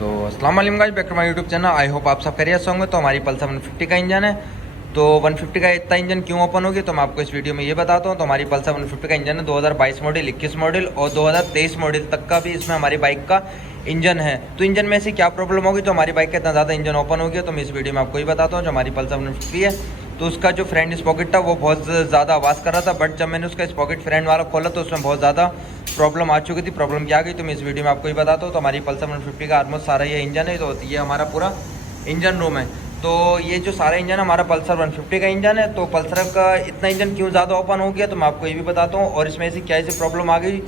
तो अस्सलाम वालेकुम guys, back to my YouTube channel. I hope आप सब खैरियत से होंगे। तो हमारी पल्सर 150 का इंजन है। तो 150 का इतना इंजन क्यों ओपन होगी तो मैं आपको इस वीडियो में ये बताता हूँ। तो हमारी पल्सर 150 का इंजन है 2022 मॉडल, 21 मॉडल और 2023 मॉडल तक का भी इसमें हमारी बाइक का इंजन है। तो इंजन में ऐसी क्या प्रॉब्लम होगी तो हमारी बाइक का इतना ज़्यादा इंजन ओपन हो गया, तो मैं इस वीडियो में आपको ये बताता हूँ। जो हमारी पल्सर 150 है तो उसका जो फ्रंट स्पॉकेट था वो बहुत ज़्यादा आवाज़ कर रहा था, बट जब मैंने उसका स्पॉकेट फ्रंट वाला खोला तो उसमें बहुत ज़्यादा प्रॉब्लम आ चुकी थी। प्रॉब्लम क्या आ गई तो मैं इस वीडियो में आपको ये बताता हूँ। तो हमारी पल्सर 150 का ऑलमोस्ट सारा ये इंजन है। तो ये हमारा पूरा इंजन रूम है। तो ये जो सारा इंजन है हमारा पल्सर 150 का इंजन है। तो पल्सर का इतना इंजन क्यों ज़्यादा ओपन हो गया तो मैं आपको ये भी बताता हूँ, और इसमें ऐसी क्या ऐसी प्रॉब्लम आ गई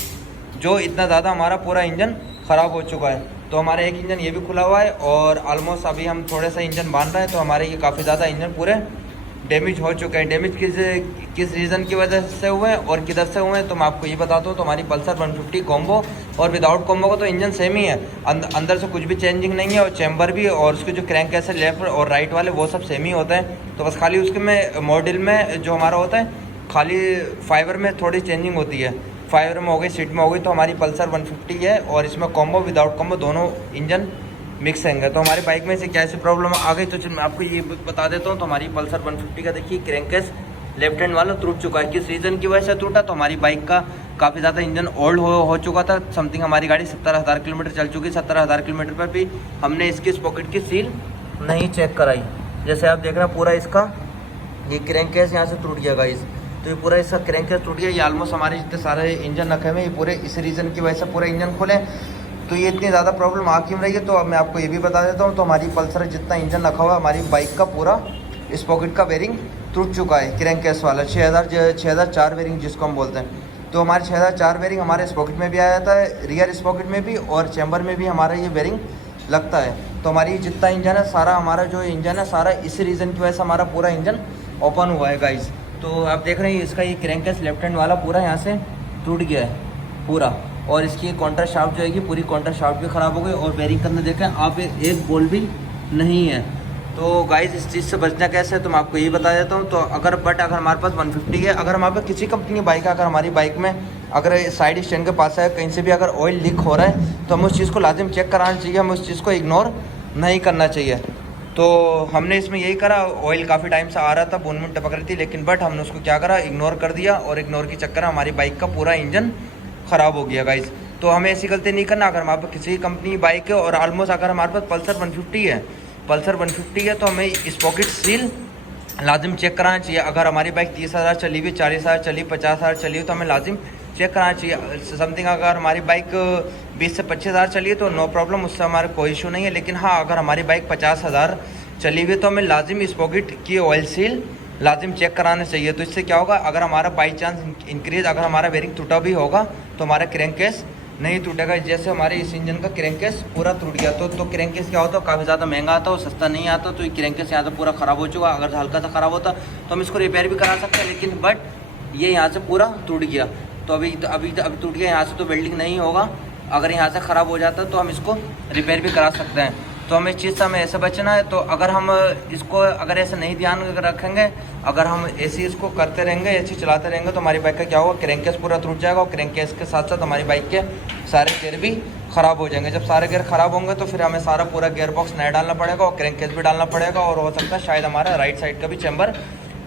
जो इतना ज़्यादा हमारा पूरा इंजन ख़राब हो चुका है। तो हमारा एक इंजन ये भी खुला हुआ है और ऑलमोस्ट अभी हम थोड़ा सा इंजन बांध रहे हैं। तो हमारे ये काफ़ी ज़्यादा इंजन पूरे डैमेज हो चुके हैं। डैमेज किस रीज़न की वजह से हुए हैं और किधर से हुए हैं तो मैं आपको ये बताता हूँ। तो हमारी पल्सर 150 कॉम्बो और विदाउट कॉम्बो का तो इंजन सेम ही है, अंदर से कुछ भी चेंजिंग नहीं है, और चैम्बर भी और उसके जो क्रैंक कैसे लेफ्ट और राइट वाले वो सब सेम ही होते हैं। तो बस खाली उसके में मॉडल में जो हमारा होता है खाली फाइबर में थोड़ी चेंजिंग होती है, फाइबर में हो गई, सीट में हो गई। तो हमारी पल्सर 150 है और इसमें कॉम्बो विदाउट कॉम्बो दोनों इंजन मिक्स होंगे। तो हमारी बाइक में से क्या ऐसी प्रॉब्लम आ गई तो मैं आपको ये बता देता हूँ। तो हमारी पल्सर 150 का देखिए क्रैंकेस लेफ्ट हैंड वाला टूट चुका है। किस रीज़न की वजह से टूटा तो हमारी बाइक का काफ़ी ज़्यादा इंजन ओल्ड हो चुका था। समथिंग हमारी गाड़ी 70,000 किलोमीटर चल चुकी। 70,000 किलोमीटर पर भी हमने इसकी पॉकेट की सील नहीं चेक कराई। जैसे आप देख रहे हैं पूरा इसका ये क्रैंकेस यहाँ से टूट गया गाइस। तो ये पूरा इसका क्रैंकेस टूट गया। ये ऑलमोस्ट हमारे जितने सारे इंजन रखे हुए हैं ये पूरे इस रीज़न की वजह से पूरे इंजन खुले। तो ये इतनी ज़्यादा प्रॉब्लम आ क्यों रही है तो अब मैं आपको ये भी बता देता हूँ। तो हमारी पल्सर जितना इंजन रखा हुआ है हमारी बाइक का पूरा स्पॉकेट का बेरिंग टूट चुका है, क्रैंकेस वाला 6004 बेरिंग जिसको हम बोलते हैं। तो हमारे 6004 बेरिंग हमारे स्पॉकेट में भी आ जाता है, रियर स्पॉकेट में भी और चैम्बर में भी हमारा ये बेरिंग लगता है। तो हमारी जितना इंजन है सारा हमारा जो इंजन है सारा इसी रीज़न की वजह से हमारा पूरा इंजन ओपन हुआ है गाइस। तो आप देख रहे हैं इसका ये क्रैंकेस लेफ्ट हैंड वाला पूरा यहाँ से टूट गया है पूरा, और इसकी काउंटर शाफ्ट जो है पूरी काउंटर शाफ्ट भी ख़राब हो गई, और बेरिंग के अंदर देखें आप एक बोल भी नहीं है। तो गाइस इस चीज़ से बचना कैसे है तो मैं आपको ये बता देता हूँ। तो अगर हमारे पास 150 है, अगर हमारे पास किसी कंपनी की बाइक है, अगर हमारी बाइक में अगर साइड स्टैंड के पास है कहीं से भी अगर ऑयल लीक हो रहा है तो हमें उस चीज़ को लाजिम चेक कराना चाहिए, हमें उस चीज़ को इग्नोर नहीं करना चाहिए। तो हमने इसमें यही करा, ऑयल काफ़ी टाइम से आ रहा था, बूंद बूंद टपक रही थी, लेकिन बट हमने उसको क्या करा इग्नोर कर दिया, और इग्नोर के चक्कर में हमारी बाइक का पूरा इंजन ख़राब हो गया गाइस। तो हमें ऐसी गलती नहीं करना। अगर हमारे पास किसी कंपनी की बाइक है और ऑलमोस्ट अगर हमारे पास पल्सर 150 है तो हमें स्पॉकेट सील लाजिम चेक कराना चाहिए। अगर हमारी बाइक 30,000 चली हुई, 40,000 चली, 50,000 चली हुई तो हमें लाजिम चेक कराना चाहिए। समथिंग अगर हमारी बाइक 20 से 25,000 चली है तो नो प्रॉब्लम, उससे हमारा कोई इशू नहीं है। लेकिन हाँ अगर हमारी बाइक 50,000 चली हुई तो हमें लाजिम स्पॉकेट की ऑयल सील लाजिम चेक कराना चाहिए। तो इससे क्या होगा, अगर हमारा बाई चांस इंक्रीज अगर हमारा बेरिंग टूटा भी होगा तो हमारा क्रैंकेस नहीं टूटेगा। जैसे हमारे इस इंजन का क्रैंकेस पूरा टूट गया तो क्रैंकेस क्या होता है काफ़ी ज़्यादा महंगा आता है, सस्ता नहीं आता। तो ये क्रैंकेस यहाँ से पूरा ख़राब हो चुका। अगर हल्का सा ख़राब होता तो हम इसको रिपेयर भी करा सकते हैं, लेकिन बट ये यहाँ से पूरा टूट गया। तो अभी टूट गया यहाँ से, तो वेल्डिंग नहीं होगा। अगर यहाँ से ख़राब हो जाता तो हम इसको रिपेयर भी करा सकते हैं। तो हमें इस चीज़ से हमें ऐसे बचना है। तो अगर हम इसको अगर ऐसे नहीं ध्यान रखेंगे, अगर हम ऐसे इसको करते रहेंगे, ऐसे चलाते रहेंगे तो हमारी बाइक का क्या होगा क्रैंकेस पूरा टूट जाएगा, और क्रैंकेस के साथ साथ हमारी बाइक के सारे गियर भी ख़राब हो जाएंगे। जब सारे गियर ख़राब होंगे तो फिर हमें सारा पूरा गियर बॉक्स नया डालना पड़ेगा और क्रैंकेस भी डालना पड़ेगा, और हो सकता है शायद हमारा राइट साइड का भी चैम्बर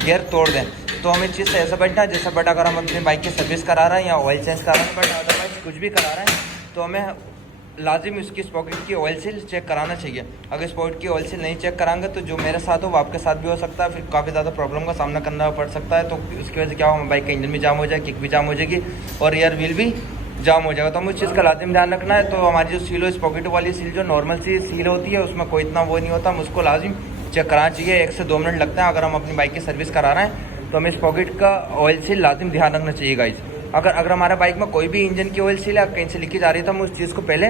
गियर तोड़ दें। तो हमें इस चीज़ से ऐसा बचना है। जैसे बट अगर हम अपनी बाइक की सर्विस करा रहे हैं या ऑयल चेंज करा रहे हैं, बट अदरवाइज कुछ भी करा रहे हैं तो हमें लाजिम इसकी स्पॉकेट की ऑयल सील चेक कराना चाहिए। अगर स्पॉकेट की ऑयल सील नहीं चेक कराएंगे तो जो मेरे साथ हो वो आपके साथ भी हो सकता है, फिर काफ़ी ज़्यादा प्रॉब्लम का सामना करना पड़ सकता है। तो उसकी वजह से क्या हो, बाइक का इंजन भी जाम हो जाएगा, किक भी जाम हो जाएगी और रियर व्हील भी जाम हो जाएगा। तो हमें उस चीज़ का लाजिम ध्यान रखना है। तो हमारी जो सील हो स्पॉकेट वाली सील जो नॉर्मल सी सील होती है उसमें कोई इतना वो नहीं होता, हम उसको लाजिम चेक कराना चाहिए। 1 से 2 मिनट लगता है। अगर हम अपनी बाइक की सर्विस करा रहे हैं तो हमें स्पॉकेट का ऑयल सील लाजिम ध्यान रखना चाहिए गाइस। अगर हमारे बाइक में कोई भी इंजन की ऑयल सील है कहीं से लीकेज आ रही है तो हमें उस चीज़ को पहले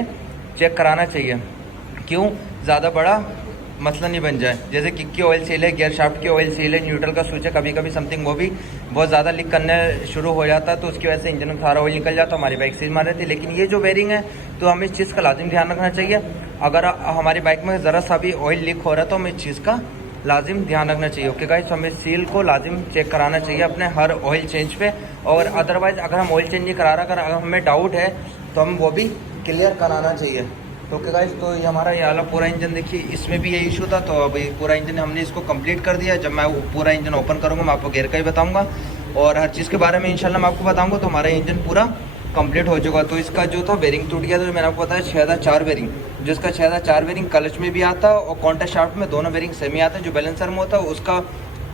चेक कराना चाहिए, क्यों ज़्यादा बड़ा मसला नहीं बन जाए। जैसे किक की ऑयल सील है, गियर शाफ्ट की ऑयल सील है, न्यूट्रल का स्विच है, कभी कभी समथिंग वो भी बहुत ज़्यादा लीक करने शुरू हो जाता है तो उसकी वजह से इंजन में सारा ऑयल निकल जाता है, हमारी बाइक सीज मार रही थी। लेकिन ये जो बेरिंग है तो हमें इस चीज़ का लाजिम ध्यान रखना चाहिए। अगर हमारी बाइक में ज़रा सा भी ऑयल लीक हो रहा है तो हमें इस चीज़ का लाजिम ध्यान रखना चाहिए। ओके गाइस, हमें सील को लाजिम चेक कराना चाहिए अपने हर ऑयल चेंज पे। और अदरवाइज़ अगर हम ऑयल चेंज नहीं करा रहे, अगर हमें डाउट है तो हम वो भी क्लियर कराना चाहिए। तो ओके गाइस, तो ये हमारा ये वाला पूरा इंजन देखिए, इसमें भी यही इशू था। तो अब ये पूरा इंजन हमने इसको कंप्लीट कर दिया। जब मैं पूरा इंजन ओपन करूँगा मैं आपको गेयर का ही बताऊँगा और हर चीज़ के बारे में इंशाल्लाह मैं आपको बताऊँगा। तो हमारा इंजन पूरा कंप्लीट हो चुका। तो इसका जो था बेरिंग टूट गया था, जो मैंने आपको बताया 6004 बेरिंग, जिसका 6004 बेरिंग क्लच में भी आता है और कॉन्टैक्ट शाफ्ट में दोनों बेरिंग सेम ही आता है। जो बैलेंसर में होता है उसका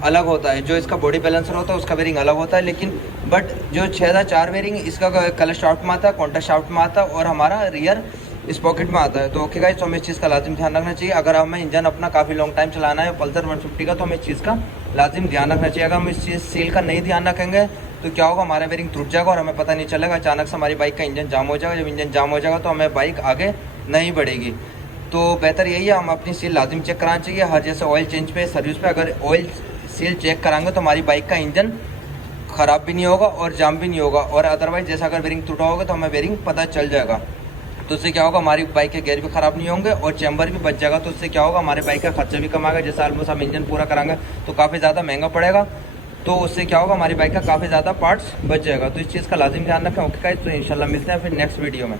अलग होता है, जो इसका बॉडी बैलेंसर होता है उसका बेरिंग अलग होता है। लेकिन बट जो 6004 बेरिंग इसका क्लच शाफ्ट में आता है, कॉन्टैक्ट शाफ्ट में आता है और हमारा रियर इस पॉकेट में आता है। तो ओके गाइस, तो हमें इस चीज़ का लाजिम ध्यान रखना चाहिए। अगर हमें इंजन अपना काफ़ी लॉन्ग टाइम चलाना है पल्सर 150 का, तो हमें इस चीज़ का लाजिम ध्यान रखना चाहिए। अगर हम इस चीज़ सील का नहीं ध्यान रखेंगे तो क्या होगा, हमारा बेरिंग टूट जाएगा और हमें पता नहीं चलेगा। अचानक से हमारी बाइक का इंजन जाम हो जाएगा। जब इंजन जाम हो जाएगा तो हमें बाइक आगे नहीं बढ़ेगी। तो बेहतर यही है, हम अपनी सील लाजिम चेक कराना चाहिए हर, जैसे ऑयल चेंज पे, सर्विस पे। अगर ऑयल सील चेक कराएंगे तो हमारी बाइक का इंजन ख़राब भी नहीं होगा और जाम भी नहीं होगा। और अदरवाइज जैसा अगर बेरिंग टूटा होगा तो हमें बेरिंग पता चल जाएगा। तो उससे क्या होगा, हमारी बाइक के गियर भी ख़राब नहीं होंगे और चैम्बर भी बच जाएगा। तो उससे क्या होगा, हमारे बाइक का खर्चा भी कम आएगा। जैसे ऑलमोस्ट हम इंजन पूरा कराएंगे तो काफ़ी ज़्यादा महंगा पड़ेगा। तो उससे क्या होगा, हमारी बाइक का काफ़ी ज़्यादा पार्ट्स बच जाएगा। तो इस चीज़ का लाजिम ध्यान रखें। ओके गाइस, तो इंशाल्लाह मिलते हैं फिर नेक्स्ट वीडियो में।